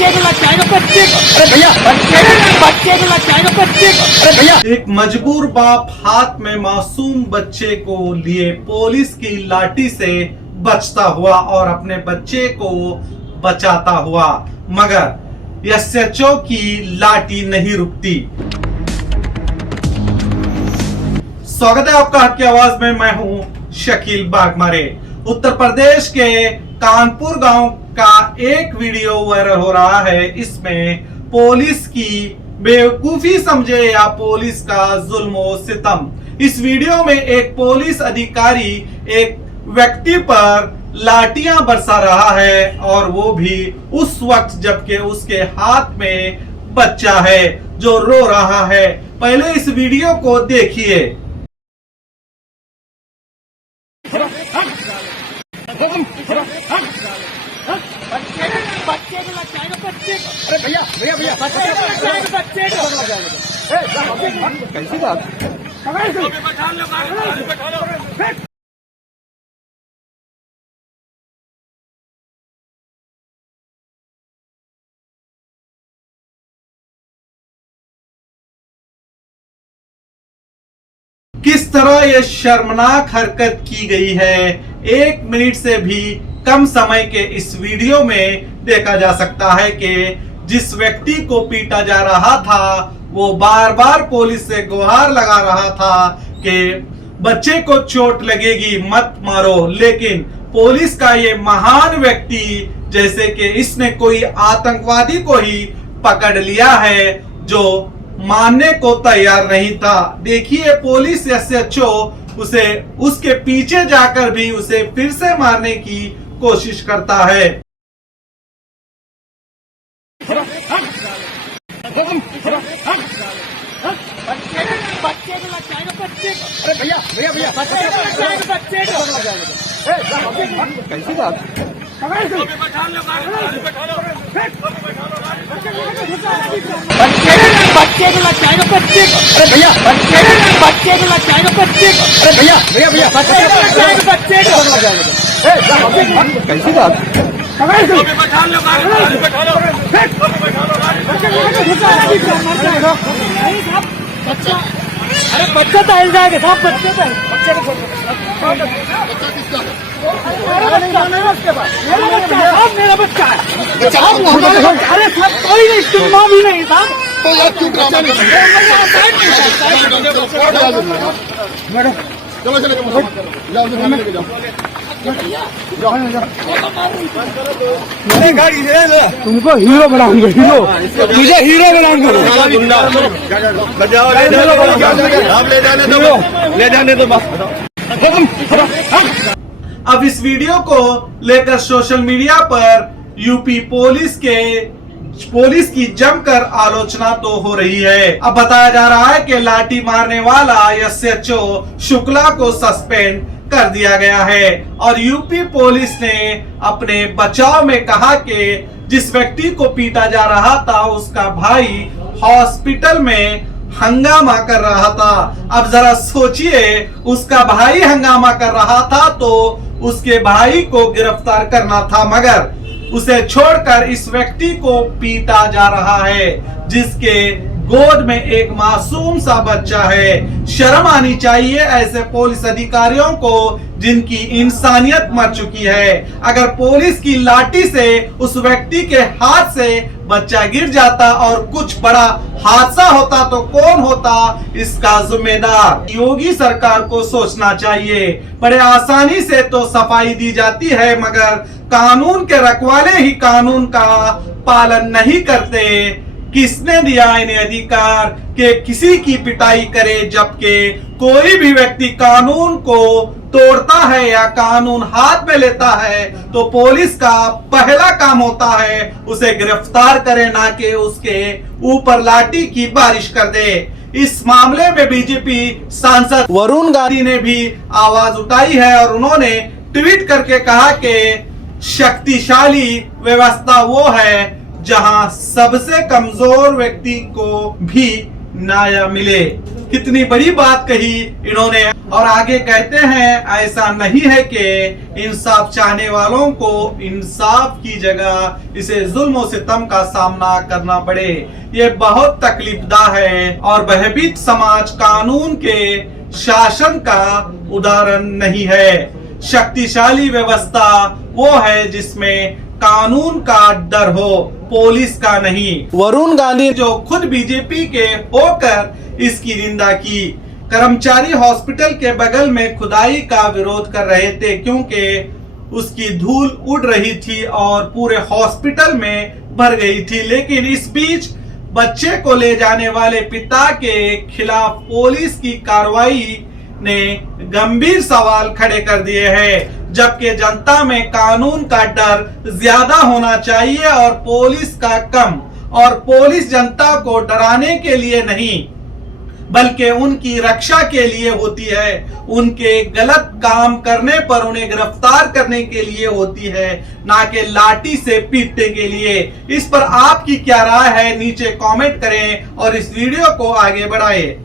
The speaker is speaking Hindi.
बच्चे को लग जाएगा, बच्चे को। अरे भैया बच्चे को लग जाएगा, बच्चे को। अरे भैया। एक मजबूर बाप हाथ में मासूम बच्चे को लिए पुलिस की लाठी से बचता हुआ और अपने बच्चे को बचाता हुआ, मगर एसएचओ की लाठी नहीं रुकती। स्वागत है आपका हक की आवाज में, मैं हूं शकील बागमारे। उत्तर प्रदेश के कानपुर गांव का एक वीडियो वायरल हो रहा है। इसमें पुलिस की बेवकूफी समझे या पुलिस का जुल्म और सितम। इस वीडियो में एक पुलिस अधिकारी एक व्यक्ति पर लाठियां बरसा रहा है और वो भी उस वक्त जबकि उसके हाथ में बच्चा है जो रो रहा है। पहले इस वीडियो को देखिए। बच्चे को लग जाएगा, बच्चे को। अरे भैया बच्चे को लग जाएगा, बच्चे को। कैसी बात? किस तरह ये शर्मनाक हरकत की गई है, 1 मिनट से भी कम समय के इस वीडियो में देखा जा सकता है कि जिस व्यक्ति को पीटा जा रहा था वो बार बार पुलिस से गुहार लगा रहा था कि बच्चे को चोट लगेगी, मत मारो। लेकिन पुलिस का ये महान व्यक्ति जैसे कि इसने कोई आतंकवादी को ही पकड़ लिया है जो मानने को तैयार नहीं था। देखिए पुलिस एसएचओ उसे उसके पीछे जाकर भी उसे फिर से मारने की कोशिश करता है। बच्चे को लग जाएगा, बच्चे को। अरे भैया बच्चे को लग जाएगा, बच्चे को। कैसी बात? बच्चे को लग जाएगा, बच्चे को। अरे भैया बच्चे को लग जाएगा, बच्चे को। अरे भैया बच्चे को लग जाएगा, बच्चे को। कैसी बात? बच्चा, अरे बच्चा तो हिल जाएगा साहब, बच्चे को मेरा बच्चा है। अरे सब कोई नहीं, सुनना भी नहीं था तो यार क्यों मैडम तुमको हीरो बनाऊंगा, हीरो मुझे हीरो बनाऊंगा। ले जाने दो बस। अब इस वीडियो को लेकर सोशल मीडिया पर यूपी पुलिस की जमकर आलोचना तो हो रही है। अब बताया जा रहा है कि लाठी मारने वाला एसएचओ शुक्ला को सस्पेंड कर दिया गया है और यूपी पुलिस ने अपने बचाव में कहा कि जिस व्यक्ति को पीटा जा रहा था उसका भाई हॉस्पिटल में हंगामा कर रहा था। अब जरा सोचिए, उसका भाई हंगामा कर रहा था तो उसके भाई को गिरफ्तार करना था, मगर उसे छोड़कर इस व्यक्ति को पीटा जा रहा है जिसके गोद में एक मासूम सा बच्चा है। शर्म आनी चाहिए ऐसे पुलिस अधिकारियों को जिनकी इंसानियत मर चुकी है। अगर पुलिस की लाठी से उस व्यक्ति के हाथ से बच्चा गिर जाता और कुछ बड़ा हादसा होता तो कौन होता इसका जिम्मेदार? योगी सरकार को सोचना चाहिए। बड़े आसानी से तो सफाई दी जाती है मगर कानून के रखवाले ही कानून का पालन नहीं करते। किसने दिया इन्हें अधिकार कि किसी की पिटाई करे, जबकि कोई भी व्यक्ति कानून को तोड़ता है या कानून हाथ में लेता है तो पुलिस का पहला काम होता है उसे गिरफ्तार करे, ना कि उसके ऊपर लाठी की बारिश कर दे। इस मामले में बीजेपी सांसद वरुण गांधी ने भी आवाज उठाई है और उन्होंने ट्वीट करके कहा कि शक्तिशाली व्यवस्था वो है जहां सबसे कमजोर व्यक्ति को भी न्याय मिले। कितनी बड़ी बात कही इन्होंने। और आगे कहते हैं ऐसा नहीं है कि इंसाफ चाहने वालों को इंसाफ की जगह इसे जुल्म और सितम का सामना करना पड़े। ये बहुत तकलीफदा है और भयभीत समाज कानून के शासन का उदाहरण नहीं है। शक्तिशाली व्यवस्था वो है जिसमें कानून का डर हो, पुलिस का नहीं। वरुण गांधी जो खुद बीजेपी के होकर इसकी निंदा की। कर्मचारी हॉस्पिटल के बगल में खुदाई का विरोध कर रहे थे क्योंकि उसकी धूल उड़ रही थी और पूरे हॉस्पिटल में भर गई थी। लेकिन इस बीच बच्चे को ले जाने वाले पिता के खिलाफ पुलिस की कार्रवाई ने गंभीर सवाल खड़े कर दिए हैं, जबकि जनता में कानून का डर ज्यादा होना चाहिए और पुलिस का कम। और पुलिस जनता को डराने के लिए नहीं बल्कि उनकी रक्षा के लिए होती है, उनके गलत काम करने पर उन्हें गिरफ्तार करने के लिए होती है, ना कि लाठी से पीटने के लिए। इस पर आपकी क्या राय है नीचे कमेंट करें और इस वीडियो को आगे बढ़ाएं।